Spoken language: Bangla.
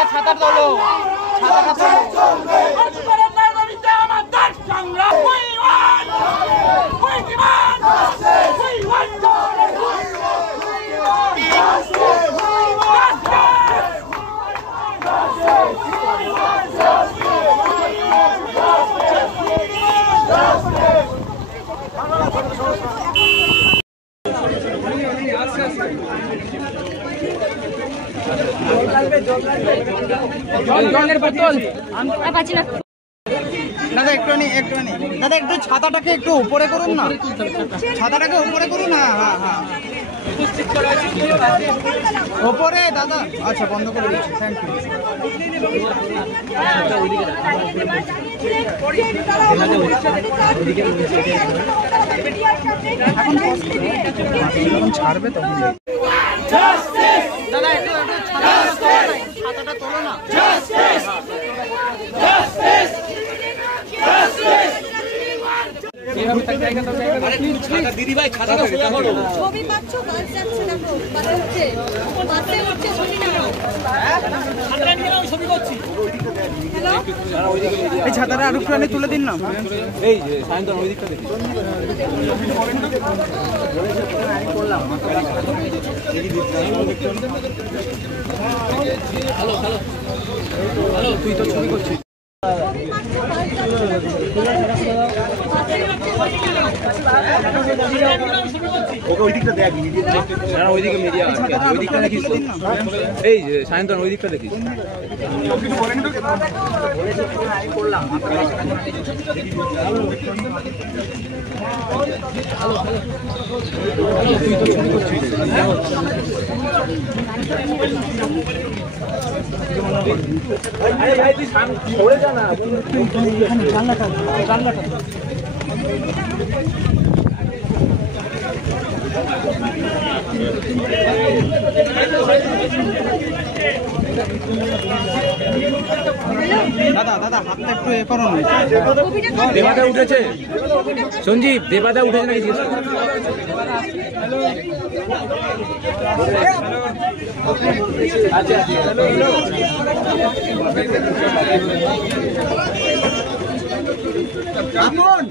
দাদা ছাতা তোলো, ছাতাটা তোলো। দাদা একটুখানি দাদা একটু ছাতাটাকে একটু উপরে করুন না, ছাতাটাকে উপরে করুন না। হ্যাঁ হ্যাঁ ওপরে দাদা। আচ্ছা বন্ধ করে দিচ্ছি, থ্যাংক ইউ। এখন ছাড়বে তখন দাদা একটু ছাতাটা তোলো না। দিদি ভাই ছাতাটা সোজা করো। ছবি পাচ্ছ বাস যাচ্ছে না তো, বাসে উঠছে ছবি না। ছাতাটা নিয়ে নাও, ছবি করছি। হ্যালো এই ছাতাটা আর একটু তুলে দিন না। এই যে সায়ন্তন ওই দিকটা দেখি। করলাম হ্যালো হ্যালো হ্যালো, তুই তো ছবি করছিস। ওকে ওই দিকটা দেখ, না ওই দিকে মিডিয়া ওই দিকটা দেখিস তো। এই যে সায়ন্তন ওই দিকটা দেখিস। করলাম তুই তো ছবি করছিস। দাদা দাদা হাতটা একটু এ করো না। দেবাদা উঠেছে, সঞ্জীব দেবাদা উঠেছে নাকি জিজ্ঞেস করো। আচ্ছা আপন